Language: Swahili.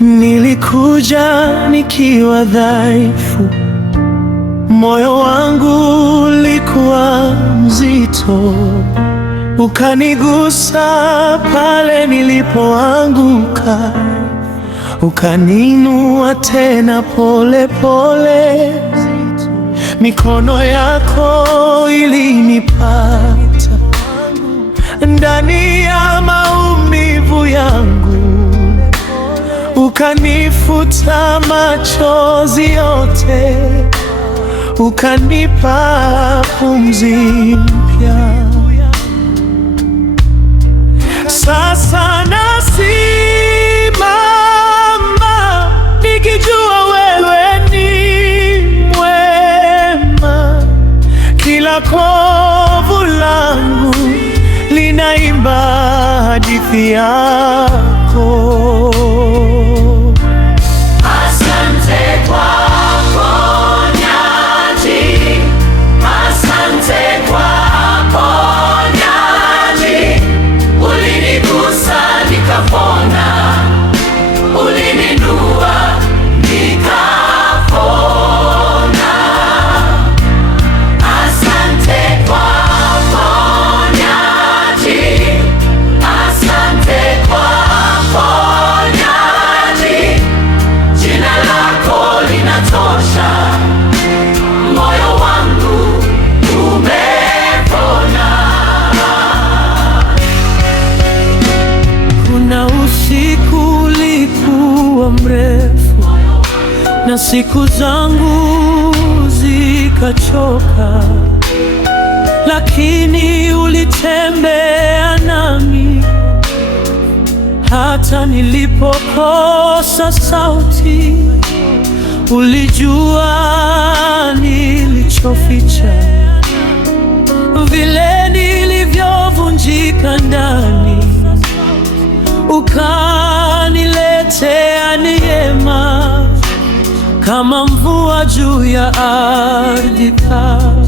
Nilikuja nikiwa dhaifu, moyo wangu ulikuwa mzito. Ukanigusa pale nilipoanguka, ukaniinua tena pole pole. Mikono yako ilinipata ndani ya maumivu yangu, ukanifuta machozi yote, ukanipa pumzi mpya. Sasa nasimama nikijua wewe ni mwema. Kila kovu langu linaimba hadithi yako. Asante kwa ponyaji, asante kwa ponyaji. Ulinigusa nikapona, ulininua nikapona. Asante kwa ponyaji, asante kwa ponyaji. Jina lako linatosha, moyo wangu umepona. Kuna usiku ulikuwa mrefu na siku zangu zikachoka, lakini ulitembea nami hata nilipokosa sauti. Ulijua nilichoficha, vile nilivyovunjika ndani, ukaniletea neema kama mvua juu ya ardhi kavu.